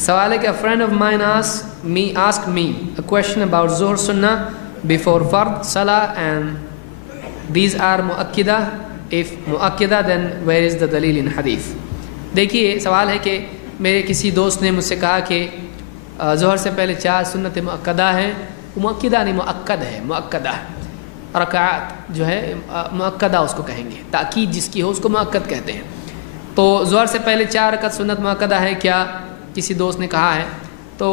سوال ہے کہ a friend of mine asked me a question about Zuhr Sunnah before Fard Salah and these are mu'akkida. If mu'akkida then where is the dalil in hadith؟ دیکھیے سوال ہے کہ میرے کسی دوست نے مجھ سے کہا کہ ظہر سے پہلے 4 سنت مؤکدہ ہیں. مؤکدہ نہیں مؤکد ہے، مؤکدہ رکعات جو ہے مؤکدہ اس کو کہیں گے، تاکید جس کی ہو اس کو مؤکد کہتے ہیں. تو ظہر سے پہلے 4 رکعت سنت مؤکدہ ہے کیا؟ کسی دوست نے کہا ہے. تو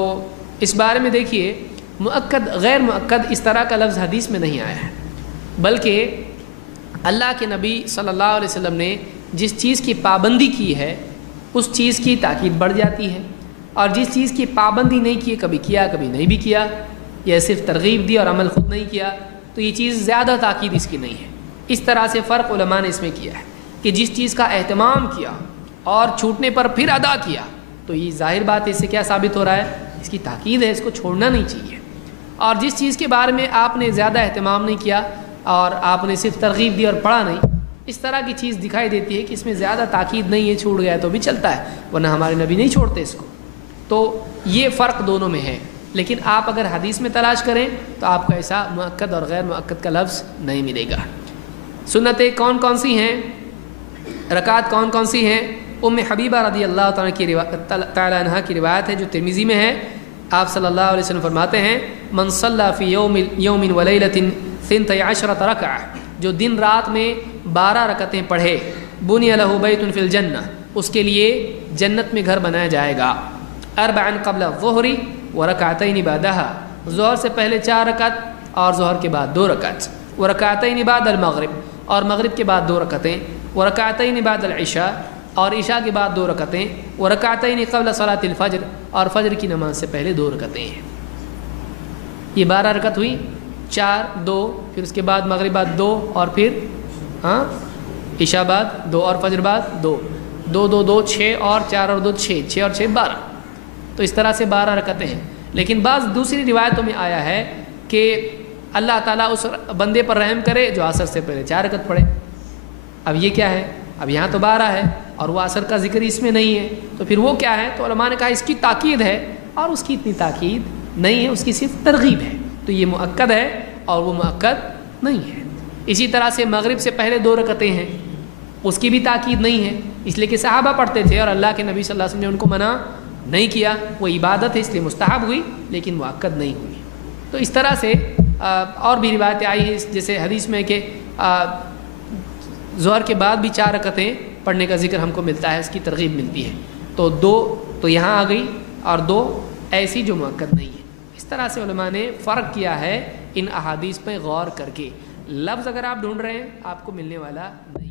اس بارے میں دیکھیے مؤکد غیر مؤکد اس طرح کا لفظ حدیث میں نہیں آیا ہے، بلکہ اللہ کے نبی صلی اللہ علیہ وسلم نے جس چیز کی پابندی کی ہے اس چیز کی تاکید بڑھ جاتی ہے، اور جس چیز کی پابندی نہیں کی، کبھی کیا کبھی نہیں بھی کیا، یا صرف ترغیب دی اور عمل خود نہیں کیا، تو یہ چیز زیادہ تاکید اس کی نہیں ہے. اس طرح سے فرق علماء نے اس میں کیا ہے کہ جس چیز کا اہتمام کیا اور چھوٹنے پر پھر ادا کیا، تو یہ ظاہر بات ہے اس سے کیا ثابت ہو رہا ہے؟ اس کی تاکید ہے، اس کو چھوڑنا نہیں چاہیے. اور جس چیز کے بارے میں آپ نے زیادہ اہتمام نہیں کیا اور آپ نے صرف ترغیب دی اور پڑھا نہیں، اس طرح کی چیز دکھائی دیتی ہے کہ اس میں زیادہ تاکید نہیں ہے، چھوٹ گیا تو بھی چلتا ہے، ورنہ ہمارے نبی نہیں چھوڑتے اس کو. تو یہ فرق دونوں میں ہے. لیکن آپ اگر حدیث میں تلاش کریں تو آپ کو ایسا مؤکد اور غیر مؤکد کا لفظ نہیں ملے گا. سنتیں کون کون سی ہیں، رکعت کون کون سی ہیں؟ ام حبیبہ رضی اللہ تعالیٰ عنہ کی روایت ہے جو ترمذی میں ہے. آپ صلی اللہ علیہ وسلم فرماتے ہیں من صلی فی یوم ولیلۃ 12 رکعہ، جو دن رات میں 12 رکعتیں پڑھے، بنی لہ بیت فی الجنہ، اس کے لیے جنت میں گھر بنایا جائے گا. 4 قبل الظہر ورکعتین بعدہا، ظہر سے پہلے 4 رکعت اور ظہر کے بعد 2 رکعت، ورکعتین بعد المغرب، اور مغرب کے بعد 2 رکعتیں، ورکعتین بعد العشاء، اور عشاء کے بعد 2 رکعتیں، ورکعتین قبل صلاۃ الفجر، اور فجر کی نماز سے پہلے 2 رکعتیں ہیں. یہ 12 رکعت ہوئی، 4 2، پھر اس کے بعد مغرب بعد 2، اور پھر عشاء بعد 2 اور فجر بعد 2، 2 2 2 6 اور 4 اور 2 6، 6 اور 6 12. تو اس طرح سے 12 رکعتیں ہیں. لیکن بعض دوسری روایتوں میں آیا ہے کہ اللہ تعالیٰ اس بندے پر رحم کرے جو عصر سے پہلے 4 رکعت پڑھے. اب یہ کیا ہے؟ اب یہاں تو 12 ہے اور وہ عصر کا ذکر اس میں نہیں ہے، تو پھر وہ کیا ہے؟ تو علماء نے کہا اس کی تاکید ہے، اور اس کی اتنی تاکید نہیں ہے، اس کی صرف ترغیب ہے. تو یہ مؤکد ہے اور وہ مؤکد نہیں ہے. اسی طرح سے مغرب سے پہلے 2 رکعتیں ہیں، اس کی بھی تاکید نہیں ہے، اس لیے کہ صحابہ پڑھتے تھے اور اللہ کے نبی صلی اللہ علیہ وسلم نے ان کو منع نہیں کیا. وہ عبادت ہے اس لیے مستحب ہوئی لیکن مؤکد نہیں ہوئی. تو اس طرح سے اور بھی روایتیں آئی ہیں، جیسے حدیث میں کہ ظہر کے بعد بھی 4 رکعتیں پڑھنے کا ذکر ہم کو ملتا ہے، اس کی ترغیب ملتی ہے. تو 2 تو یہاں آ گئی اور 2 ایسی جو مؤکد نہیں ہے. اس طرح سے علماء نے فرق کیا ہے ان احادیث پہ غور کر کے. لفظ اگر آپ ڈھونڈ رہے ہیں آپ کو ملنے والا نہیں.